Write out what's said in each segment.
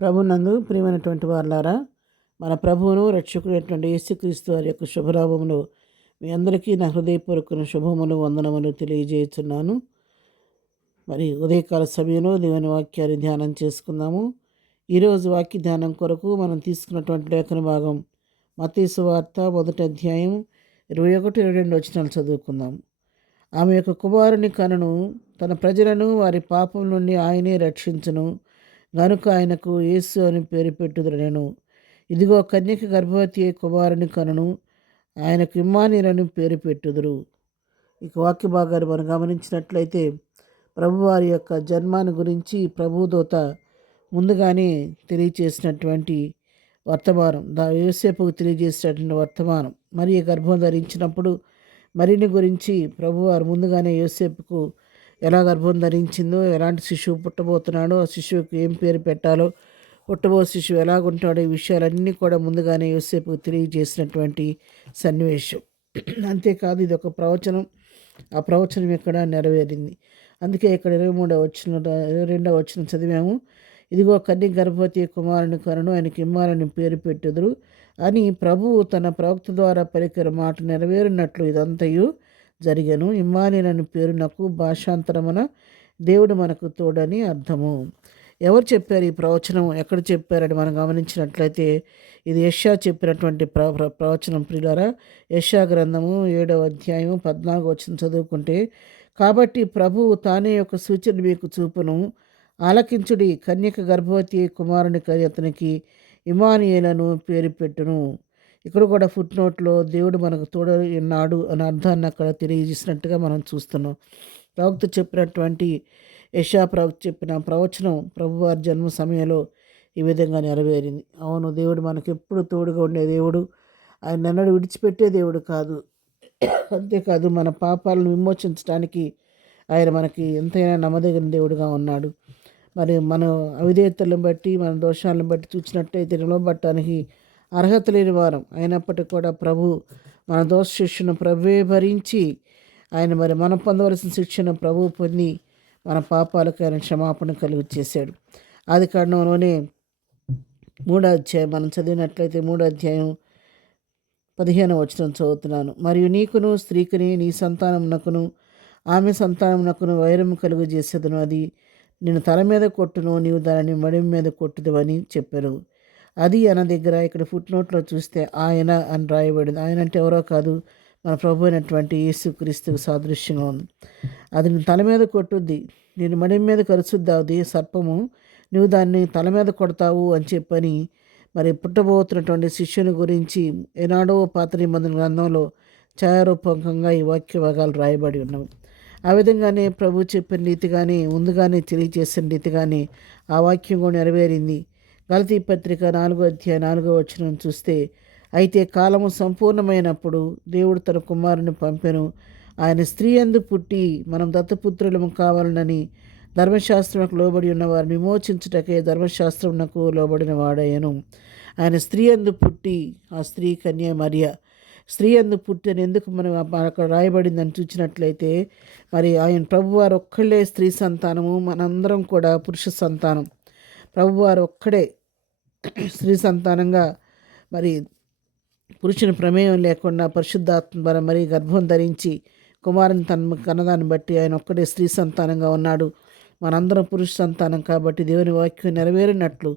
ప్రభునందు ప్రియమైనటువంటి వారులారా, మన ప్రభువును రక్షకుడైనటువంటి యేసుక్రీస్తు వారి యొక్క శుభనామములు మీ అందరికీ నా హృదయపూర్వక శుభములు వందనములు తెలియజేస్తున్నాను. మరి ఉదయకాల సమయంలో దేవుని వాక్యాన్ని ధ్యానం చేసుకుందాము. ఈరోజు వాక్య ధ్యానం కొరకు మనం తీసుకున్నటువంటి లేఖన భాగం మత్తయి సువార్త 1వ అధ్యాయం 21, 22 వచనాలు చదువుకుందాం. ఆమె యొక్క కుమారుని కనును, తన ప్రజలను వారి పాపం నుండి ఆయనే రక్షించును గనుక ఆయనకు యేసు అని పేరు పెట్టుదురనెను. ఇదిగో కన్యక గర్భవతి అయి కుమారుని కనును, ఆయనకు ఇమ్మానుయేలని పేరు పెట్టుదురు. ఇక వాక్య భాగాన్ని మనం గమనించినట్లయితే ప్రభువారి యొక్క జన్మాన్ని గురించి ప్రభుదూత ముందుగానే తెలియచేసినటువంటి వర్తమానం, యోసేపుకు తెలియజేసినటువంటి వర్తమానం. మరి గర్భం ధరించినప్పుడు మరిని గురించి ప్రభువారు ముందుగానే యోసేపుకు ఎలా గర్భం ధరించిందో, ఎలాంటి శిశువు పుట్టబోతున్నాడో, ఆ శిశువుకి ఏం పేరు పెట్టాలో, పుట్టబో శిశువు ఎలాగుంటాడో, ఈ విషయాలన్నీ కూడా ముందుగానే యోసేపుకు తెలియజేసినటువంటి సన్నివేశం. అంతేకాదు ఇది ఒక ప్రవచనం. ఆ ప్రవచనం ఇక్కడ నెరవేరింది. అందుకే ఇక్కడ 22వ వచనం చదివాము. ఇదిగో కన్య గర్భవతి కుమారుని కనును, ఆయనకి ఇమ్మానుయేలని పేరు పెట్టుదురు అని ప్రభువు తన ప్రవక్త ద్వారా పలికిన మాట నెరవేరినట్లు ఇదంతయు జరిగను. ఇమ్మానుయేలు పేరునకు భాషాంతరమున దేవుడు మనకు తోడని అర్థము. ఎవరు చెప్పారు ఈ ప్రవచనం, ఎక్కడ చెప్పారని మనం గమనించినట్లయితే ఇది యెషయా చెప్పినటువంటి ప్రవచనం. ప్రియులారా, యెషయా గ్రంథము 7వ అధ్యాయం 14వ వచనం చదువుకుంటే, కాబట్టి ప్రభువు తానే యొక్క సూచన మీకు చూపును, ఆలకించుడి, కన్యక గర్భవతి కుమారుని అతనికి ఇమ్మానుయేలను పేరు పెట్టును. ఇక్కడ కూడా ఫుట్ నోట్లో దేవుడు మనకు తోడు ఉన్నాడు అనే అర్థాన్ని అక్కడ తెలియజేసినట్టుగా మనం చూస్తున్నాం. ప్రవక్త చెప్పినటువంటి యెషయా ప్రవక్త చెప్పిన ప్రవచనం ప్రభువారి జన్మ సమయంలో ఈ విధంగా నెరవేరింది. అవును, దేవుడు మనకు ఎప్పుడు తోడుగా ఉండే దేవుడు. ఆయన ఎన్నడూ విడిచిపెట్టే దేవుడు కాదు. అంతేకాదు మన పాపాలను విమోచించడానికి ఆయన మనకి ఎంతైనా నమ్మదగిన దేవుడుగా ఉన్నాడు. మరి మన అవిధేయతలను బట్టి, మన దోషాలను బట్టి చూసినట్టయితే నిలబడటానికి అర్హత లేని వారం అయినప్పటికీ కూడా ప్రభు మన దోష శిక్షను ప్రభువే భరించి, ఆయన మరి మనం పొందవలసిన శిక్షను ప్రభు పొంది మన పాపాలకు ఆయన క్షమాపణ కలుగు చేశాడు. ఆది కాండంలోనే 3వ అధ్యాయం మనం చదివినట్లయితే 3వ అధ్యాయం 15వ వచనం చదువుతున్నాను. మరియు నీకును స్త్రీకుని, నీ సంతానమునకును ఆమె సంతానమునకును వైరము కలుగు చేసేదను, అది నేను తల మీద కొట్టును, నీవు దానిని మడి మీద కొట్టుదు అని చెప్పారు. అది అన్న దగ్గర ఇక్కడ ఫుట్ నోట్లో చూస్తే ఆయన అని రాయబడింది. ఆయన అంటే ఎవరో కాదు, మన ప్రభు అయినటువంటి యేసుక్రీస్తుకు సాదృశ్యంగా ఉంది. అది నేను తల మీద కొట్టుద్ది, నేను మడి మీద కరుచుద్దావుది సర్పము, నువ్వు దాన్ని తల మీద కొడతావు అని చెప్పని మరి పుట్టబోతున్నటువంటి శిష్యుని గురించి ఏనాడో పాత నిబంధన గ్రంథంలో ఛాయారూపకంగా ఈ వాక్య భాగాలు రాయబడి ఉన్నవి. ఆ విధంగానే ప్రభు చెప్పిన రీతిగానే ముందుగానే తెలియజేసిన రీతిగానే ఆ వాక్యం కూడా నెరవేరింది. గలతీ పత్రిక 4వ అధ్యాయం 4వ వచనం చూస్తే, అయితే కాలము సంపూర్ణమైనప్పుడు దేవుడు తన కుమారుని పంపెను, ఆయన స్త్రీ యందు పుట్టి మనం దత్తపుత్రులము కావాలనని ధర్మశాస్త్రముకు లోబడి ఉన్న వారిని విమోచించుటకే ధర్మశాస్త్రమునకు లోబడిన వాడయ్యను. ఆయన స్త్రీ యందు పుట్టి, ఆ స్త్రీ కన్య మరియ, స్త్రీ యందు పుట్టి అని ఎందుకు మనం అక్కడ రాయబడిందని చూసినట్లయితే, మరి ఆయన ప్రభువారు ఒక్కళ్ళే స్త్రీ సంతానము, మనందరం కూడా పురుష సంతానం. ప్రభువారు ఒక్కడే స్త్రీ సంతానంగా మరి పురుషుని ప్రమేయం లేకుండా పరిశుద్ధాత్మ ద్వారా మరి గర్భం ధరించి కుమారుని తన కన్నదాన్ని బట్టి ఆయన ఒక్కడే స్త్రీ సంతానంగా ఉన్నాడు. మనందరం పురుష సంతానం కాబట్టి దేవుని వాక్యం నెరవేరినట్లు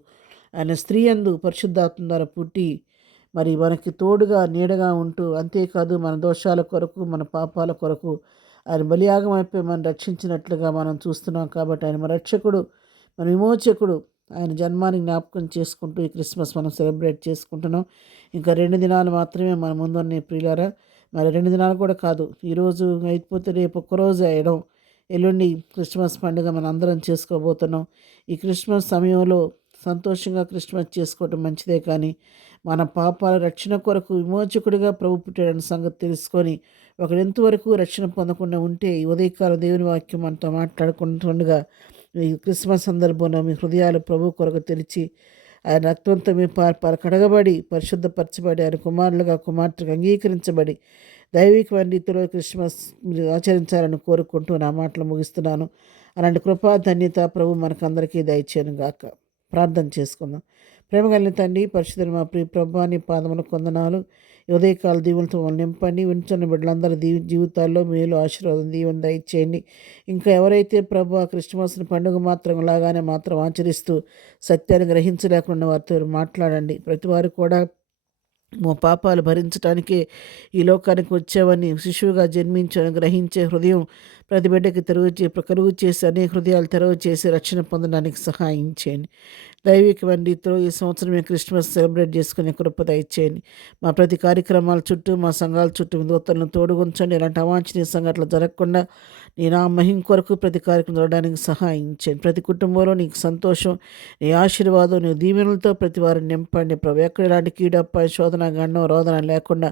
ఆయన స్త్రీ యందు పరిశుద్ధాత్మ ద్వారా పుట్టి మరి మనకి తోడుగా నీడగా ఉంటూ, అంతేకాదు మన దోషాల కొరకు, మన పాపాల కొరకు ఆయన బలియాగం అయిపోయి మనం రక్షించినట్లుగా మనం చూస్తున్నాం. కాబట్టి ఆయన మన రక్షకుడు, మన విమోచకుడు. ఆయన జన్మాన్ని జ్ఞాపకం చేసుకుంటూ ఈ క్రిస్మస్ మనం సెలబ్రేట్ చేసుకుంటున్నాం. ఇంకా 2 దినాలు మాత్రమే మన ముందున్న ప్రియులారా. మరి 2 దినాలు కూడా కాదు, ఈరోజు అయిపోతే రేపు ఒక్కరోజు వేయడం, ఎల్లుండి క్రిస్మస్ పండుగ మనం అందరం చేసుకోబోతున్నాం. ఈ క్రిస్మస్ సమయంలో సంతోషంగా క్రిస్మస్ చేసుకోవటం మంచిదే, కానీ మన పాపాల రక్షణ కొరకు విమోచకుడిగా ప్రభు పుట్టాడని సంగతి తెలుసుకొని ఒకడు ఎంతవరకు రక్షణ పొందకుండా ఉంటే, ఈ ఉదయకాల దేవుని వాక్యం మనతో మాట్లాడుకుంటుండగా ఈ క్రిస్మస్ సందర్భంలో మీ హృదయాలు ప్రభు కొరకు తెరిచి ఆయన రక్తంతో మీ కడగబడి పరిశుద్ధపరచబడి ఆయన కుమారులుగా కుమార్తెగా అంగీకరించబడి దైవికమైన రీతిలో క్రిస్మస్ మీరు ఆచరించాలని కోరుకుంటూ నా మాటలు ముగిస్తున్నాను. అలాంటి కృపా ధన్యత ప్రభు మనకందరికీ దయచేయను గాక. ప్రార్థన చేసుకుందాం. ప్రేమ కలిగిన తండ్రి, పరిశుద్ధుల మా ప్రియ ప్రభువా, నీ పాదములకు వందనాలు. ఈ ఉదయకాల దీవులతో మమ్మల్ని నింపండి. వింటున్న బిడ్డలందరి జీవితాల్లో మేలు, ఆశీర్వాదం, దీవెన దయచేయండి. ఇంకా ఎవరైతే ప్రభువా క్రిస్మస్ని పండుగ లాగానే మాత్రం ఆచరిస్తూ సత్యాన్ని గ్రహించలేకుండా వారితో మాట్లాడండి. ప్రతి వారు కూడా మా పాపాలు భరించటానికే ఈ లోకానికి వచ్చావని, శిశువుగా జన్మించని గ్రహించే హృదయం ప్రతి బిడ్డకి కలుగు చేసి అనేక హృదయాలు తెరవ చేసి రక్షణ పొందడానికి సహాయం చేయండి. దైవికమైన రీతిలో ఈ సంవత్సరం మేము క్రిస్మస్ సెలబ్రేట్ చేసుకునే కృప దయచేయండి. మా ప్రతి కార్యక్రమాల చుట్టూ, మా సంఘాల చుట్టూ దూతలను తోడుగుంచండి. ఇలాంటి అవాంఛనీయ సంఘటనలు జరగకుండా నీ నా మహిమ కొరకు ప్రతి కార్యక్రమం జరగడానికి సహాయం చేయండి. ప్రతి కుటుంబంలో నీకు సంతోషం, నీ ఆశీర్వాదం, నీ దీవెనలతో ప్రతి వారిని నింపండి ప్రభు. ఎక్కడ ఎలాంటి కీడప్ప, శోధన, గండం, రోదన లేకుండా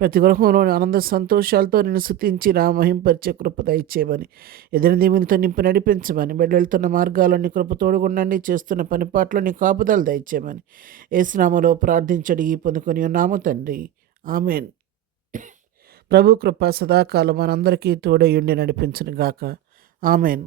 ప్రతి గృహంలోని ఆనంద సంతోషాలతో నిన్ను స్తుతించి నా మహింపరిచే కృప దయచేయమని, ఎదురు దీవెనతో నింపి నడిపించమని, బిడ్డలుతున్న మార్గాల్లో నీ కృప తోడుగుండండి. చేస్తున్న పనిపాట్లో నీ కాపుదలు దయచేయమని యేసు నామములో ప్రార్థించడి పొందుకొని ఉన్నాము తండ్రి. ఆమెన్. ప్రభు కృప సదాకాలం మనందరికీ తోడయుండి నడిపించును గాక. ఆమెన్.